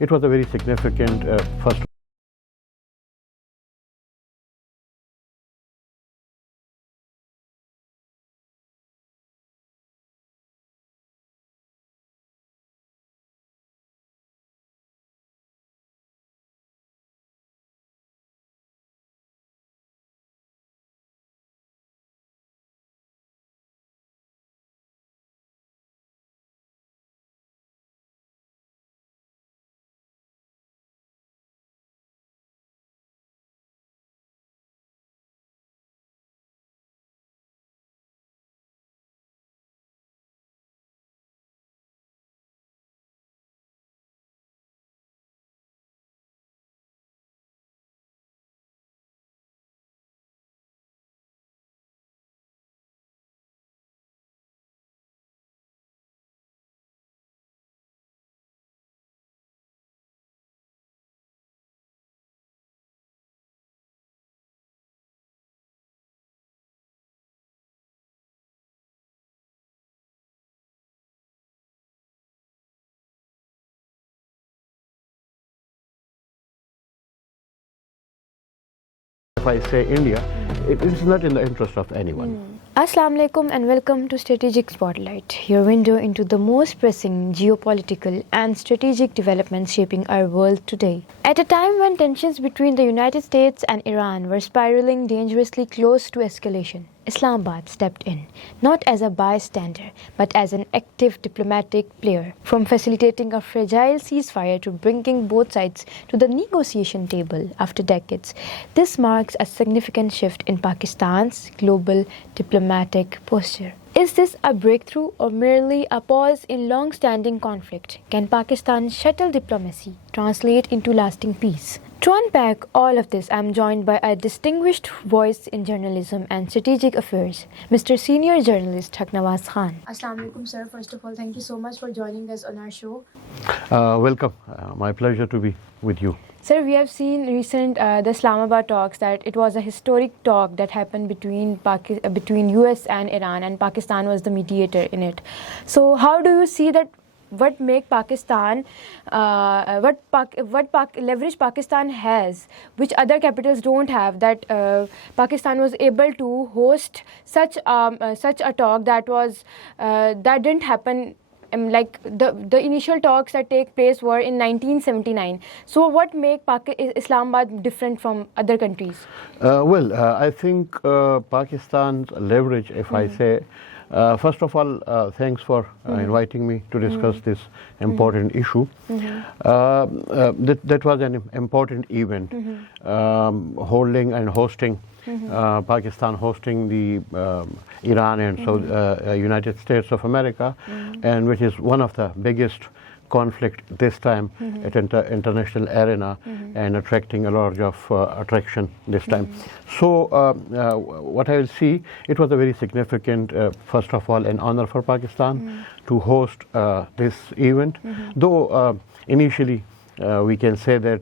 it was a very significant first. If I say India, it is not in the interest of anyone. Assalamu alaikum and welcome to Strategic Spotlight, your window into the most pressing geopolitical and strategic developments shaping our world today. At a time when tensions between the United States and Iran were spiraling dangerously close to escalation, Islamabad stepped in, not as a bystander, but as an active diplomatic player, from facilitating a fragile ceasefire to bringing both sides to the negotiation table after decades. This marks a significant shift in Pakistan's global diplomatic posture. Is this a breakthrough or merely a pause in long-standing conflict? Can Pakistan's shuttle diplomacy translate into lasting peace? To unpack all of this, I am joined by a distinguished voice in journalism and strategic affairs, Mr. Senior Journalist Haknawaz Khan. Assalamu alaikum, sir. First of all, thank you so much for joining us on our show. Welcome. My pleasure to be with you. Sir, we have seen recent the Islamabad talks that it was a historic talk that happened between US and Iran, and Pakistan was the mediator in it. So how do you see that? What make Pakistan, leverage Pakistan has, which other capitals don't have, that Pakistan was able to host such a talk that didn't happen. Like the initial talks that take place were in 1979. So what make Islamabad different from other countries? I think Pakistan's leverage, if I say, first of all, thanks for inviting me to discuss this important issue. That was an important event, holding and hosting, Pakistan hosting the Iran and United States of America, and which is one of the biggest conflict this time at international arena, and attracting a lot of attraction this time. So what I will see, it was a very significant, first of all, an honor for Pakistan to host this event, though initially we can say that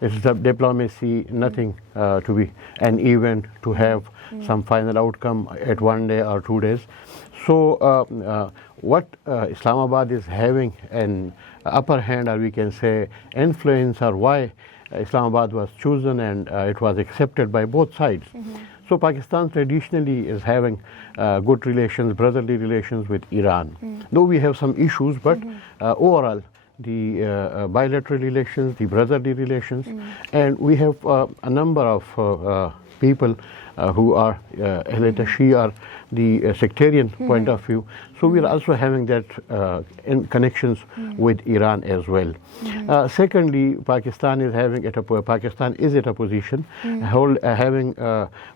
it's a diplomacy, nothing to be an event to have some final outcome at 1 day or 2 days. So what Islamabad is having an upper hand, or we can say influence, or why Islamabad was chosen and it was accepted by both sides. So Pakistan traditionally is having good relations, brotherly relations with Iran. Though we have some issues, but overall the bilateral relations, the brotherly relations, and we have a number of people who are Shia, the sectarian point of view. So we are also having that in connections with Iran as well. Secondly, Pakistan is at a position having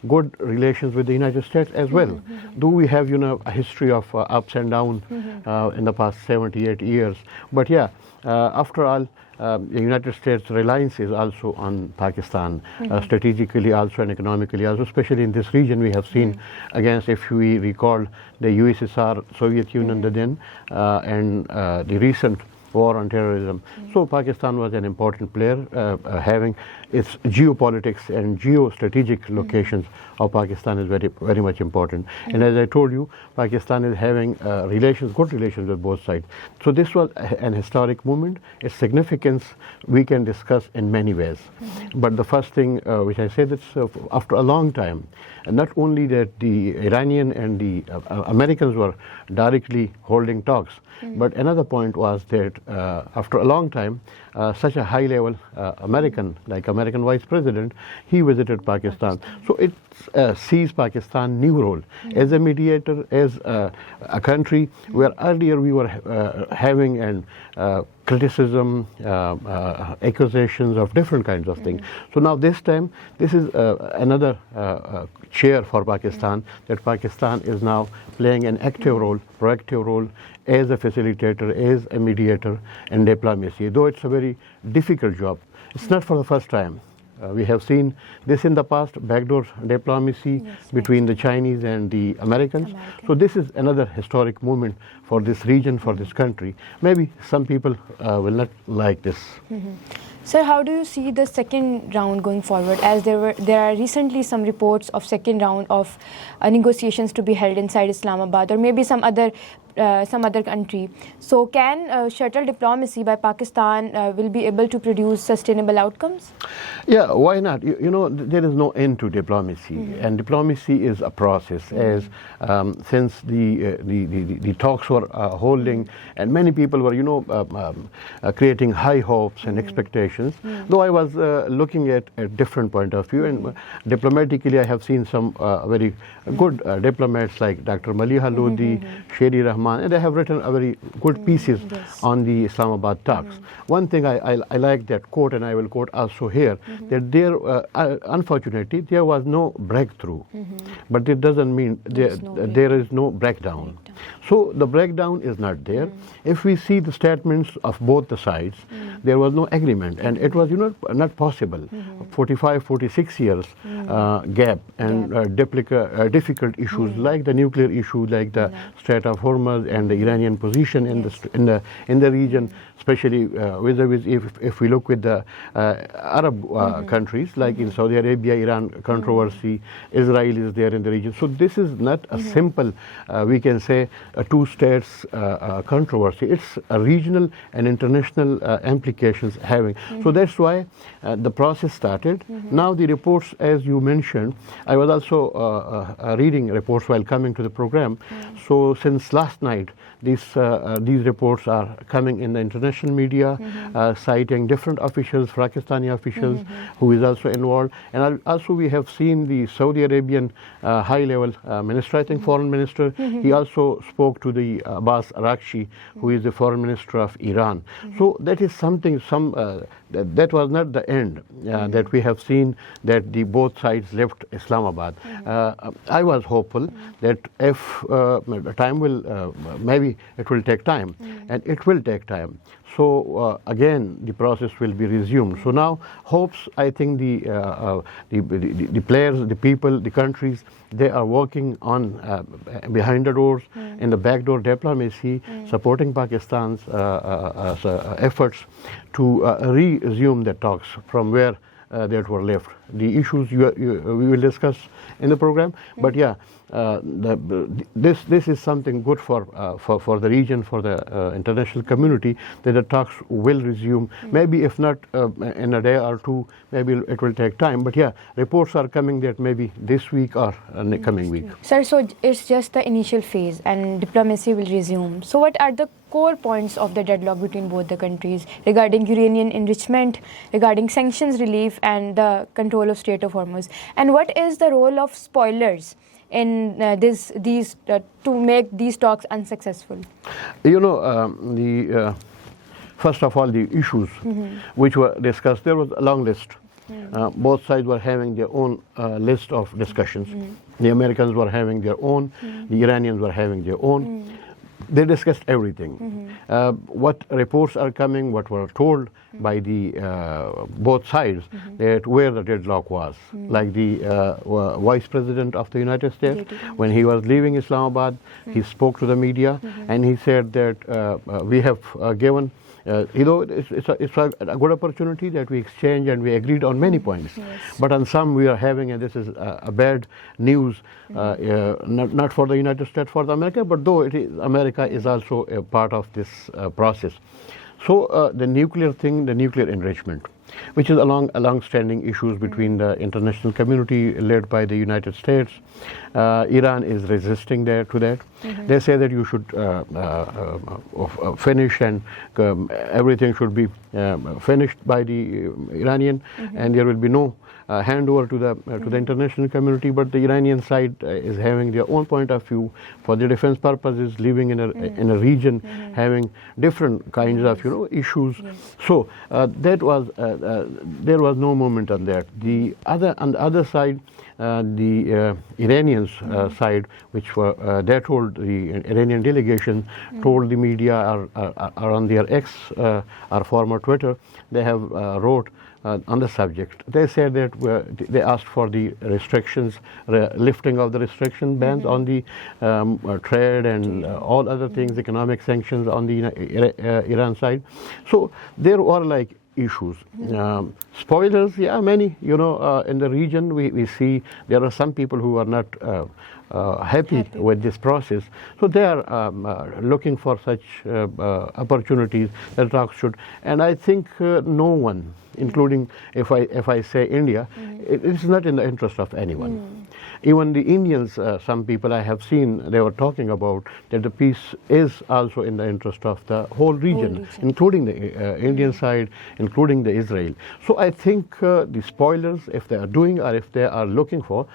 good relations with the United States as well. Though we have a history of ups and downs in the past 78 years, but yeah, after all, the United States' reliance is also on Pakistan, strategically also and economically also, especially in this region. We have seen against, if we recall, the USSR, Soviet Union then, and the recent war on terrorism. So Pakistan was an important player, having its geopolitics and geostrategic locations of Pakistan is very, very much important. And as I told you, Pakistan is having good relations with both sides. So this was an historic moment. Its significance we can discuss in many ways. But the first thing which I said is after a long time, and not only that the Iranian and the Americans were directly holding talks, but another point was that after a long time, such a high-level American Vice President, he visited Pakistan. So it sees Pakistan new role as a mediator, as a country where earlier we were having an criticism, accusations of different kinds of things. So now this time, this is another chair for Pakistan, that Pakistan is now playing an active role, proactive role as a facilitator, as a mediator in diplomacy. Though it's a very difficult job, it's not for the first time. We have seen this in the past, backdoor diplomacy between the Chinese and the Americans. So this is another historic moment for this region, for this country. Maybe some people will not like this. Sir, how do you see the second round going forward? As there are recently some reports of second round of negotiations to be held inside Islamabad, or maybe some other country. So can shuttle diplomacy by Pakistan will be able to produce sustainable outcomes? Yeah, why not? You know, there is no end to diplomacy, and diplomacy is a process. As since the talks were holding, and many people were, creating high hopes and expectations. Though I was looking at a different point of view, and diplomatically, I have seen some very good diplomats like Dr. Maliha Lodi, Sheri Rahman, and they have written a very good pieces on the Islamabad talks. One thing I like that quote, and I will quote also here, that there, unfortunately, there was no breakthrough, but it doesn't mean there is no breakdown. So the breakdown is not there. If we see the statements of both the sides, there was no agreement, and it was not possible. 45, 46 years gap, and difficult issues like the nuclear issue, like the Strait of Hormuz and the Iranian position in the region, especially vis-a-vis if we look with the Arab countries, like in Saudi Arabia, Iran controversy, Israel is there in the region. So this is not a simple, we can say, a two states controversy. It's a regional and international implications having. So that's why the process started. Now the reports, as you mentioned, I was also reading reports while coming to the program. So since last night, these reports are coming in the international media, citing different officials, Pakistani officials, who is also involved. And also we have seen the Saudi Arabian high-level minister, I think foreign minister. He also spoke to the Abbas Araghchi, who is the foreign minister of Iran. So that is something, that was not the end, that we have seen that both sides left Islamabad. I was hopeful that if time will, maybe it will take time, and it will take time. So again, the process will be resumed. So now, hopes, I think the players, the people, the countries, they are working on behind the doors in the backdoor diplomacy, supporting Pakistan's efforts to resume the talks from where that were left. The issues we will discuss in the program, but yeah, this is something good for the region, for the international community, that the talks will resume. Maybe if not in a day or two, maybe it will take time. But yeah, reports are coming that maybe this week or coming week. Sir, so it's just the initial phase, and diplomacy will resume. So what are the core points of the deadlock between both the countries regarding uranium enrichment, regarding sanctions relief, and the control of Strait of Hormuz? And what is the role of spoilers in to make these talks unsuccessful? First of all, the issues which were discussed, there was a long list. Both sides were having their own list of discussions. The Americans were having their own, the Iranians were having their own. They discussed everything. What reports are coming, what were told by the both sides, that where the deadlock was. Like the Vice President of the United States, when he was leaving Islamabad, he spoke to the media and he said that we have given It's a good opportunity that we exchange and we agreed on many points. But on some we are having, and this is a bad news, not for the United States, for the America, but though America is also a part of this process. So the nuclear thing, the nuclear enrichment, which is a long-standing issues between the international community led by the United States. Iran is resisting to that. They say that you should finish and everything should be finished by the Iranian, and there will be no handover to the international community. But the Iranian side is having their own point of view for the defense purposes, living in a region, having different kinds of issues. So that was there was no movement on that. On the other side, the Iranians side, which were they told the Iranian delegation, told the media are on their X or former Twitter, they have wrote on the subject. They said that they asked for the restrictions, lifting of the restriction bans on the trade and all other things, economic sanctions on the Iran side. So there were like issues. Spoilers, many. In the region we see there are some people who are not happy with this process. So they are looking for such opportunities that talks should. And I think no one, including if I say India, it is not in the interest of anyone. Even the Indians, some people I have seen, they were talking about that the peace is also in the interest of the whole region, including the Indian side, including the Israel. So I think the spoilers, if they are doing or if they are looking for,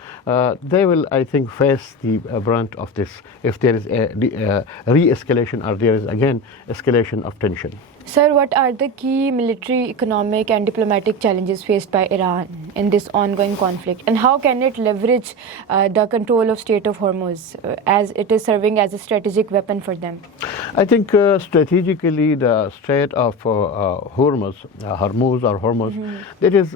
they will, I think, face the brunt of this if there is a re-escalation or there is again escalation of tension. Sir, what are the key military, economic and diplomatic challenges faced by Iran in this ongoing conflict, and how can it leverage the control of Strait of Hormuz as it is serving as a strategic weapon for them? I think strategically the Strait of Hormuz, that is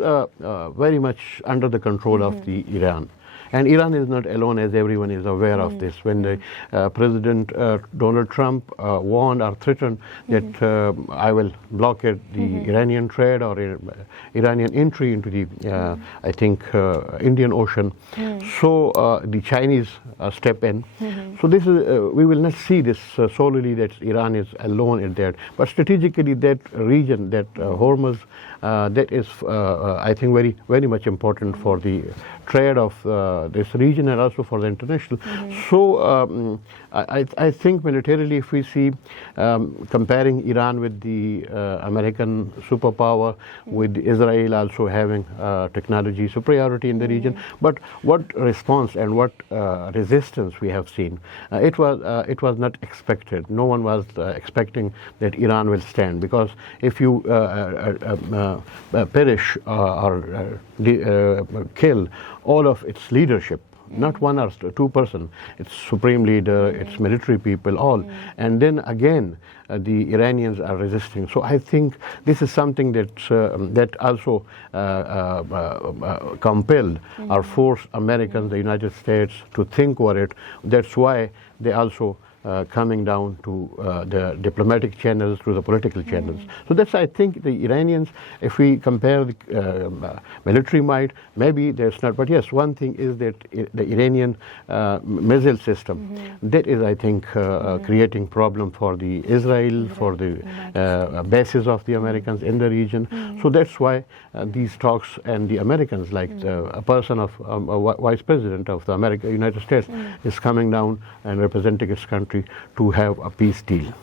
very much under the control of the Iran. And Iran is not alone, as everyone is aware of this. When the President Donald Trump warned or threatened that I will blockade the Iranian trade or Iranian entry into the, I think, Indian Ocean. So the Chinese step in. So this is, we will not see this solely that Iran is alone in that. But strategically that region, that Hormuz, that is, I think, very, very much important for the trade of this region and also for the international. So I think militarily, if we see comparing Iran with the American superpower, with Israel also having technology superiority in the region, but what response and what resistance we have seen, it was not expected. No one was expecting that Iran will stand, because if you perish or kill all of its leadership, not one or two person, its supreme leader, its military people, all, and then again the Iranians are resisting. So I think this is something that also compelled or forced Americans, the United States, to think over it. That's why they also coming down to the diplomatic channels, to the political channels. So that's, I think, the Iranians, if we compare the military might, maybe there's not, but yes, one thing is that the Iranian missile system, that is, I think, creating problem for the Israel, for the bases of the Americans in the region. So that's why these talks and the Americans, like a person of vice president of the United States is coming down and representing its country to have a peace deal.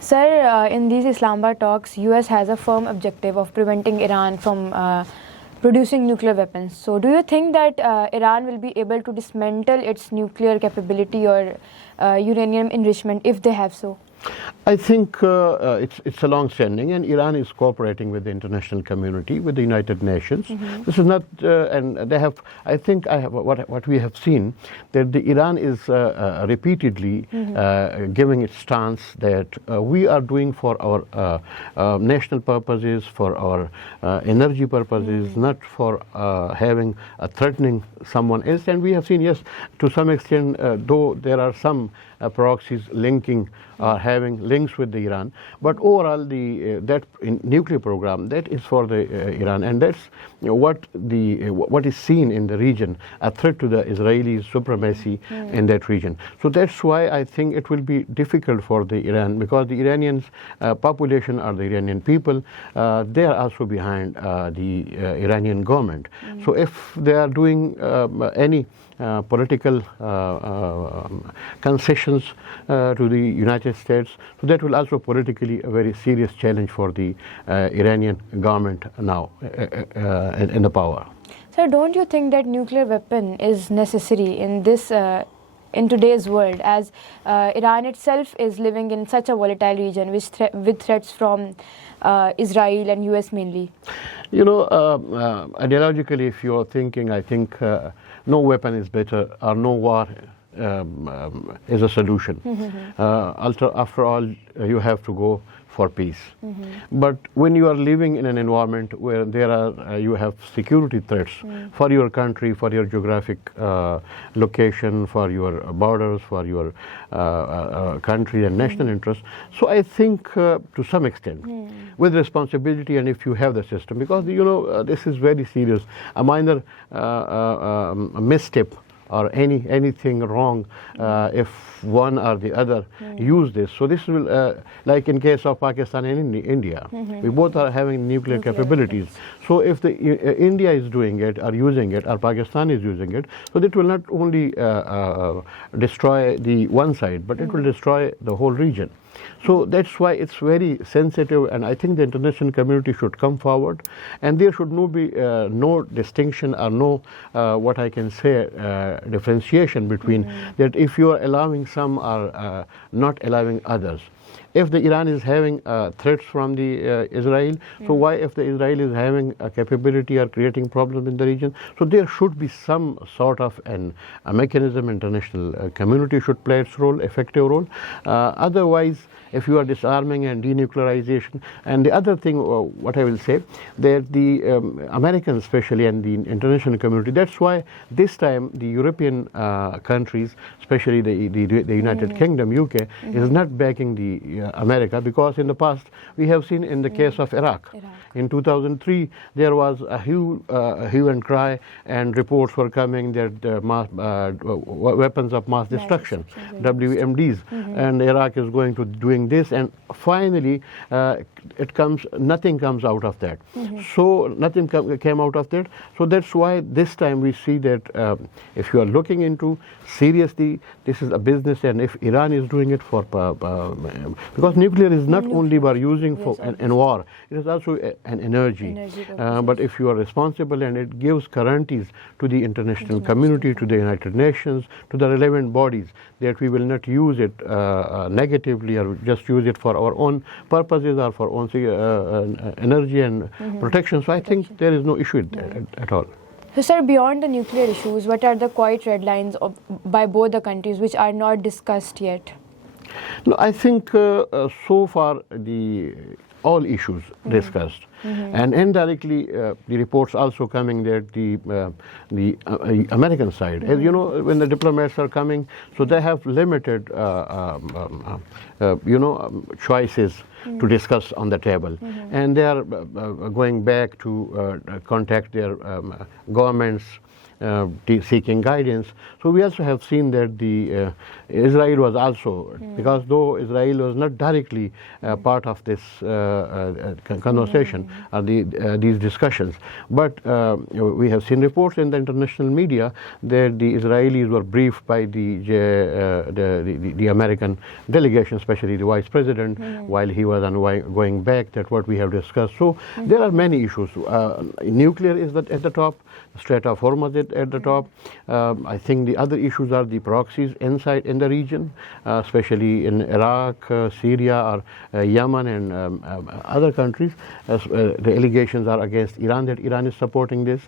Sir, in these Islamabad talks, US has a firm objective of preventing Iran from producing nuclear weapons. So do you think that Iran will be able to dismantle its nuclear capability or uranium enrichment if they have so? I think it's a long-standing, and Iran is cooperating with the international community, with the United Nations. This is not, and they have. I think what we have seen, that the Iran is repeatedly giving its stance that we are doing for our national purposes, for our energy purposes, not for having threatening someone else. And we have seen, yes, to some extent, though there are some proxies linking or having links with the Iran. But overall, that nuclear program, that is for the Iran, and that's what is seen in the region, a threat to the Israeli supremacy in that region. So that's why I think it will be difficult for the Iran, because the Iranians population or the Iranian people, they are also behind the Iranian government. So if they are doing any political concessions to the United States, so that will also politically a very serious challenge for the Iranian government now in the power. Sir, don't you think that nuclear weapon is necessary in this in today's world, as Iran itself is living in such a volatile region with threats from Israel and US mainly? You know, ideologically, if you're thinking, I think no weapon is better, or no war is a solution. After all, you have to go for peace. But when you are living in an environment where you have security threats for your country, for your geographic location, for your borders, for your country and national interests, so I think to some extent, with responsibility, and if you have the system, because this is very serious, a minor misstep or anything wrong, if one or the other use this. So this will, like in case of Pakistan and India, we both are having nuclear capabilities. So if India is doing it or using it, or Pakistan is using it, so that will not only destroy the one side, but it will destroy the whole region. So that's why it's very sensitive, and I think the international community should come forward, and there should be no distinction or no, what I can say, differentiation between that if you are allowing some or not allowing others. If the Iran is having threats from the Israel, so why if the Israel is having a capability or creating problems in the region? So there should be some sort of a mechanism. International community should play its role, effective role. Otherwise, if you are disarming and denuclearization, and the other thing, what I will say, that the Americans especially and the international community, that's why this time the European countries, especially the United Kingdom, UK, is not backing the America, because in the past we have seen in the case of Iraq. In 2003, there was a hue and cry, and reports were coming that weapons of mass destruction, WMDs, and Iraq is going to doing this, and finally nothing comes out of that. So nothing came out of that. So that's why this time we see that if you are looking into seriously, this is a business, and if Iran is doing it for because nuclear is not only for using for in war, it is also an energy. But if you are responsible, and it gives guarantees to the international community, to the United Nations, to the relevant bodies, that we will not use it negatively, or just use it for our own purposes or for own energy and protection. So I think there is no issue at all. So, sir, beyond the nuclear issues, what are the quiet red lines by both the countries which are not discussed yet? No, I think so far all issues discussed, and indirectly the reports also coming that the American side, as you know, when the diplomats are coming, so they have limited choices to discuss on the table, and they are going back to contact their governments, seeking guidance. So we also have seen that the Israel was also, because though Israel was not directly part of this conversation or these discussions, but we have seen reports in the international media that the Israelis were briefed by the American delegation, especially the vice president, while he was going back, that what we have discussed. So there are many issues. Nuclear is at the top, Strait of Hormuz at the top. I think the other issues are the proxies inside in the region, especially in Iraq, Syria, or Yemen, and other countries. The allegations are against Iran, that Iran is supporting this.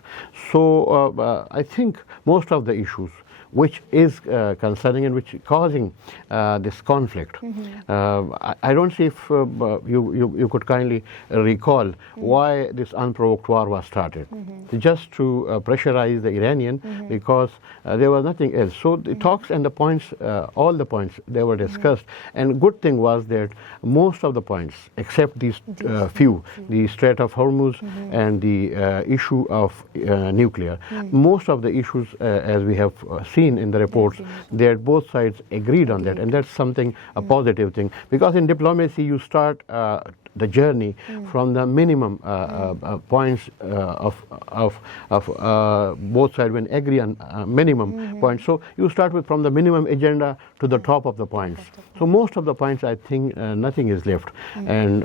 So I think most of the issues which is concerning and which is causing this conflict. I don't see if you could kindly recall why this unprovoked war was started. Just to pressurize the Iranian, because there was nothing else. So the talks and the points, all the points, they were discussed. And good thing was that most of the points, except these few, the Strait of Hormuz and the issue of nuclear, most of the issues, as we have seen in the reports, that both sides agreed on that, and that's something, a positive thing, because in diplomacy you start the journey from the minimum points of both sides when agree on minimum points. So you start with from the minimum agenda to the top of the points. So most of the points, I think nothing is left, and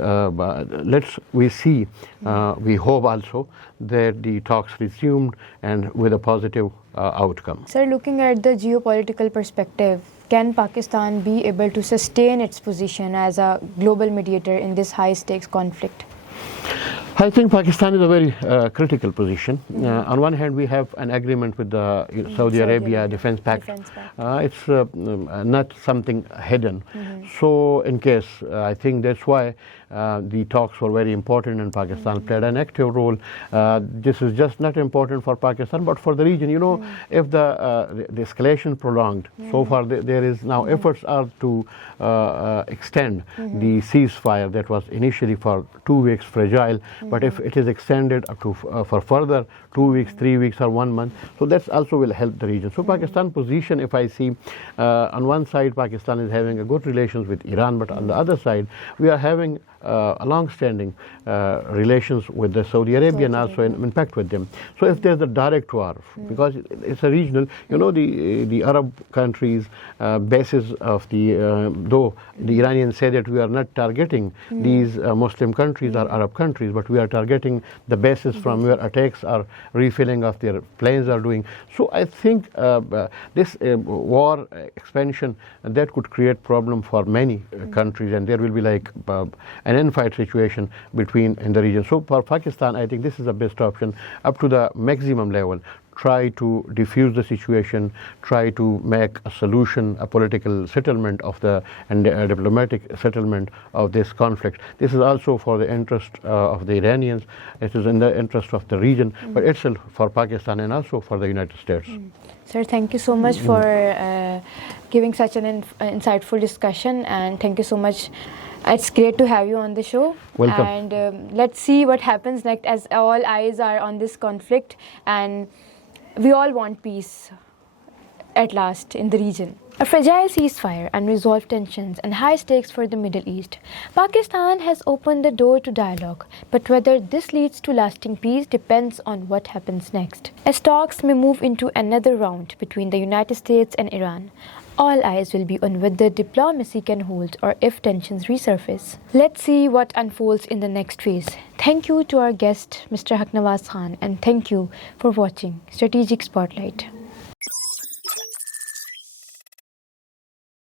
we hope also that the talks resumed and with a positive outcome. Sir, looking at the geopolitical perspective, can Pakistan be able to sustain its position as a global mediator in this high-stakes conflict? I think Pakistan is a very critical position. On one hand, we have an agreement with the Saudi Arabia Defense Pact. It's not something hidden. So in case, I think that's why the talks were very important, and Pakistan played an active role. This is just not important for Pakistan, but for the region. You know, if the escalation prolonged, so far there is now efforts are to extend the ceasefire that was initially for 2 weeks fragile, but if it is extended up to for further 2 weeks, 3 weeks, or 1 month, so that also will help the region. So Pakistan position, if I see, on one side Pakistan is having a good relations with Iran, but on the other side we are having a long-standing relations with the Saudi Arabia and also in impact with them. So if there's a direct war, because it's a regional, you know, the Arab countries, bases of the, though the Iranians say that we are not targeting these Muslim countries or Arab countries, but we are targeting the bases from where attacks are refilling of their planes are doing. So I think this war expansion, that could create problem for many countries, and there will be like an infight situation in the region. So for Pakistan, I think this is the best option up to the maximum level. Try to diffuse the situation, try to make a solution, a political settlement of and a diplomatic settlement of this conflict. This is also for the interest of the Iranians. It is in the interest of the region, but itself for Pakistan and also for the United States. Sir, thank you so much for giving such an insightful discussion, and thank you so much. It's great to have you on the show. Welcome. And let's see what happens next, as all eyes are on this conflict, and we all want peace at last in the region. A fragile ceasefire, unresolved tensions, and high stakes for the Middle East. Pakistan has opened the door to dialogue, but whether this leads to lasting peace depends on what happens next. As talks may move into another round between the United States and Iran, all eyes will be on whether diplomacy can hold or if tensions resurface. Let's see what unfolds in the next phase. Thank you to our guest, Mr. Haknawaz Khan, and thank you for watching Strategic Spotlight.